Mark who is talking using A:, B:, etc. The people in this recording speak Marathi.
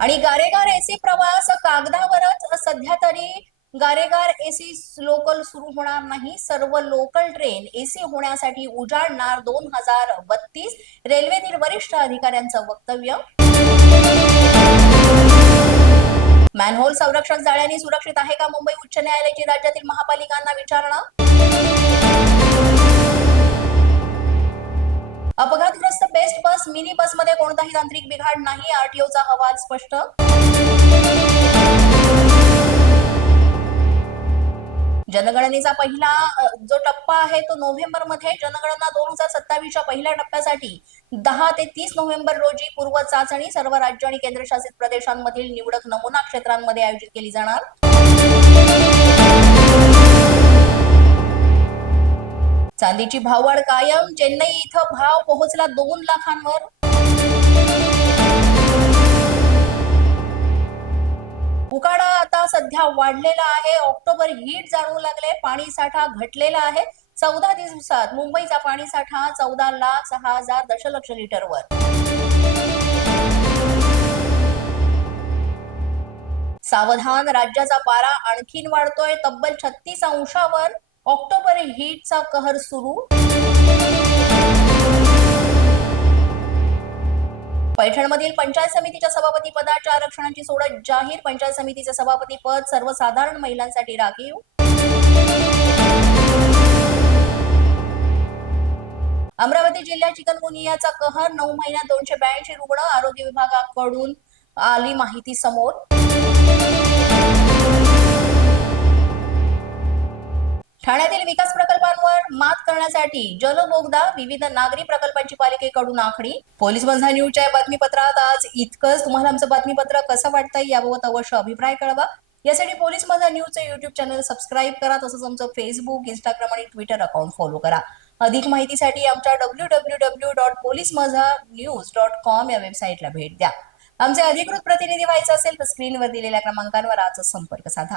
A: आणि गारेगार एसी प्रवास कागदावरच. सध्या तरी गारेगार एसी लोकल सुरू होणार नाही. सर्व लोकल ट्रेन एसी होण्यासाठी उजाडणार दोन हजार बत्तीस रेल्वेतील वरिष्ठ अधिकाऱ्यांचं वक्तव्य. मॅनहोल संरक्षक जाळ्यांनी सुरक्षित आहे का? मुंबई उच्च न्यायालयाची राज्यातील महापालिकांना विचारणा. मिनी बसमध्ये कोणताही तांत्रिक बिघाड नाही आरटीओचा अहवाल स्पष्ट. जनगणनेचा पहिला जो टप्पा आहे तो नोव्हेंबरमध्ये जनगणना दोन हजार सत्तावीसच्या पहिल्या टप्प्यासाठी दहा ते तीस नोव्हेंबर रोजी पूर्व चाचणी सर्व राज्य आणि केंद्रशासित प्रदेशांमधील निवडक नमुना क्षेत्रांमध्ये आयोजित केली जाणार. चांदीची भाववाढ कायम. चेन्नई इथं भाव पोहोचला दोन लाखांवर. उकाडा आता सध्या वाढलेला आहे. ऑक्टोबर हीट जाणवू लागले. पाणी साठा घटलेला आहे. चौदा दिवसात मुंबईचा पाणी साठा चौदा लाख सहा हजार दशलक्ष लिटरवर. सावधान राज्याचा पारा आणखीन वाढतोय. तब्बल छत्तीस अंशावर ऑक्टोबर हीटचा कहर सुरू. पैठणमधील पंचायत समितीच्या सभापती पदाच्या आरक्षणाची सोडत जाहीर पंचायत समितीचे सभापती पद सर्वसाधारण महिलांसाठी राखीव. अमरावती जिल्ह्यात चिकनगुनियाचा कहर नऊ महिन्यात दोनशे ब्याऐंशी रुग्ण आरोग्य विभागाकडून आली माहिती समोर. ठाण्यातील विकास प्रकल्पांवर मात करण्यासाठी जलबोगदा विविध नागरी प्रकल्पांची पालिकेकडून आखणी. पोलीस बंधा न्यूजच्या बातमीपत्रात आज इतकंच. तुम्हाला आमचं बातमीपत्र कसं वाटतंय याबाबत अवश्य अभिप्राय कळवा. यासाठी पोलीस माझा न्यूजचं युट्यूब चॅनल सबस्क्राईब करा तसंच आमचं फेसबुक इंस्टाग्राम आणि ट्विटर अकाउंट फॉलो करा. अधिक माहितीसाठी आमच्या W W W dot police Majha news dot com या वेबसाईटला भेट द्या. आमचे अधिकृत प्रतिनिधी व्हायचं असेल तर स्क्रीनवर दिलेल्या क्रमांकांवर आजच संपर्क साधा.